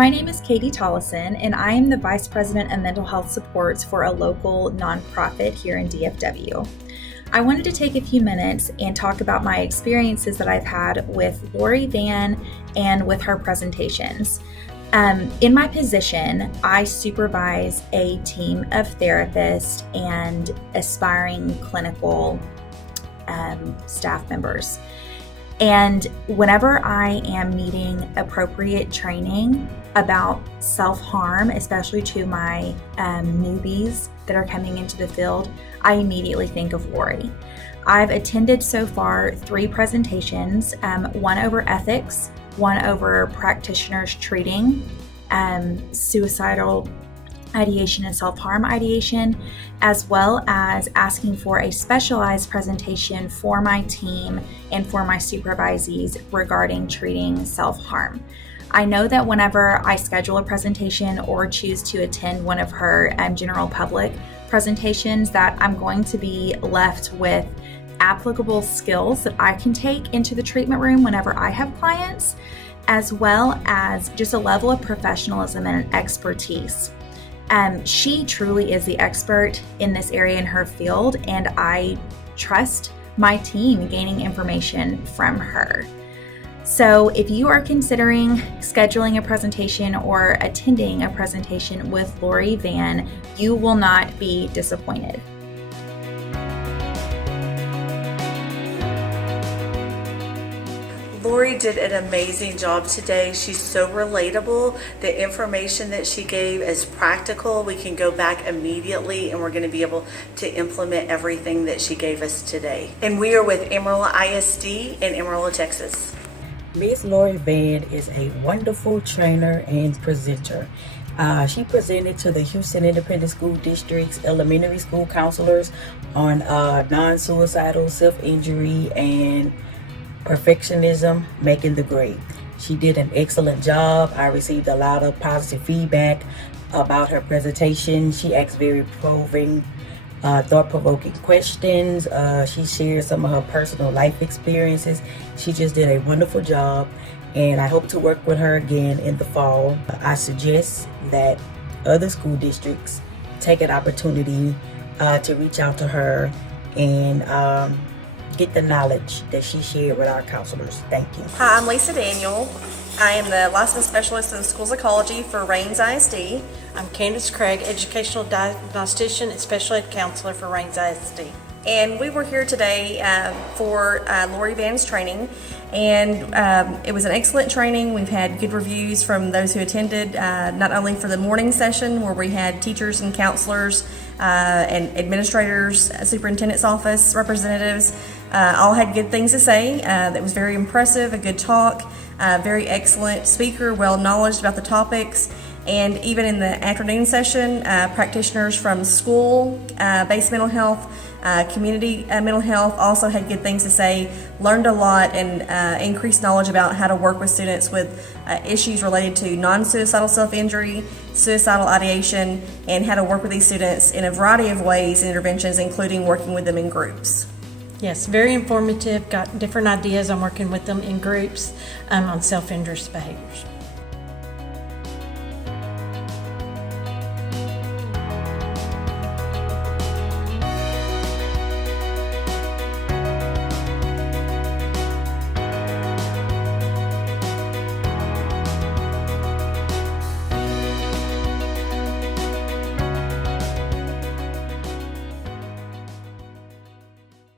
My name is Katie Tollison, and I am the Vice President of Mental Health Supports for a local nonprofit here in DFW. I wanted to take a few minutes and talk about my experiences that I've had with Lori Vann and with her presentations. In my position, I supervise a team of therapists and aspiring clinical staff members. And whenever I am needing appropriate training about self-harm, especially to my newbies that are coming into the field, I immediately think of Lori. I've attended so far 3 presentations, one over ethics, one over practitioners treating suicidal ideation and self-harm ideation, as well as asking for a specialized presentation for my team and for my supervisees regarding treating self-harm. I know that whenever I schedule a presentation or choose to attend one of her general public presentations, that I'm going to be left with applicable skills that I can take into the treatment room whenever I have clients, as well as just a level of professionalism and expertise. She truly is the expert in this area in her field, and I trust my team gaining information from her. So if you are considering scheduling a presentation or attending a presentation with Lori Vann, you will not be disappointed. Lori did an amazing job today. She's so relatable. The information that she gave is practical. We can go back immediately and we're going to be able to implement everything that she gave us today. And we are with Amarillo ISD in Amarillo, Texas. Ms. Lori Vann is a wonderful trainer and presenter. She presented to the Houston Independent School District's elementary school counselors on non-suicidal self-injury and perfectionism making the grade. She did an excellent job. I received a lot of positive feedback about her presentation. She asked very probing, thought-provoking questions. She shared some of her personal life experiences. She just did a wonderful job, and I hope to work with her again in the fall. I suggest that other school districts take an opportunity to reach out to her and get the knowledge that she shared with our counselors. Thank you. Hi, I'm Lisa Daniel. I am the licensed specialist in school psychology for Rains ISD. I'm Candace Craig, educational diagnostician and special ed counselor for Rains ISD. And we were here today for Lori Vann's training, and it was an excellent training. We've had good reviews from those who attended, not only for the morning session where we had teachers and counselors and administrators, superintendent's office representatives, all had good things to say. That was very impressive, a good talk, very excellent speaker, well knowledgeable about the topics. And even in the afternoon session, practitioners from school-based mental health, community mental health also had good things to say, learned a lot, and increased knowledge about how to work with students with issues related to non-suicidal self-injury, suicidal ideation, and how to work with these students in a variety of ways and interventions, including working with them in groups. Yes, very informative, got different ideas on working with them in groups on self-injurious behaviors.